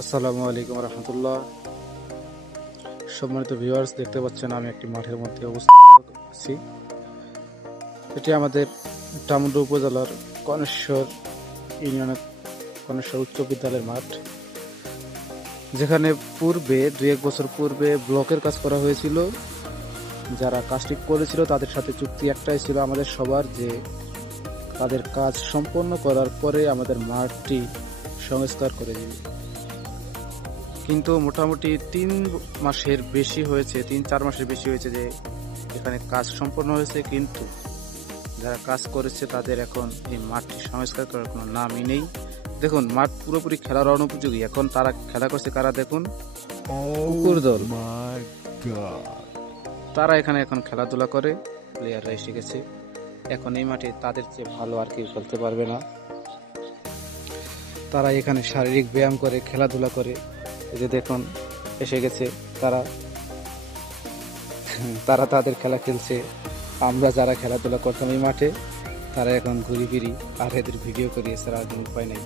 আসসালামু আলাইকুম রহমতুল্লাহ। সম্মানিত ভিউয়ার্স, দেখতে পাচ্ছেন আমি একটি মাঠের মধ্যে অবস্থান আছি। এটি আমাদের টামুন্ডা উপজেলার কনেশ্বর ইউনিয়নের কনেশ্বর উচ্চ বিদ্যালয়ের মাঠ, যেখানে পূর্বে 2-1 বছর পূর্বে ব্লকের কাজ করা হয়েছিল। যারা কাজটি করেছিল তাদের সাথে চুক্তি একটাই ছিল আমাদের সবার, যে তাদের কাজ সম্পন্ন করার পরে আমাদের মাঠটি সংস্কার করে দিবে। কিন্তু মোটামুটি 3 মাসের বেশি হয়েছে, 3-4 মাসের বেশি হয়েছে যে এখানে কাজ সম্পন্ন হয়েছে, কিন্তু যারা কাজ করেছে তাদের এখন এই মাঠটি সংস্কার করার কোনো নামই নেই। দেখুন, মাঠ পুরোপুরি খেলার অনুপযোগী। এখন তারা খেলা করছে কারা দেখুন, কুকুর দল। তারা এখানে এখন খেলাধুলা করে, প্লেয়াররা এসে গেছে। এখন এই মাঠে তাদের চেয়ে ভালো আর কেউ খেলতে পারবে না। তারা এখানে শারীরিক ব্যায়াম করে, খেলাধুলা করে। এই যে দেখুন, এসে গেছে তারা তারা তাদের খেলা খেলছে। আমরা যারা খেলাধুলা করতাম এই মাঠে, তারা এখন ঘুরি ফিরি আর এদের ভিডিও করি, এছাড়া আর কোনো উপায় নেই।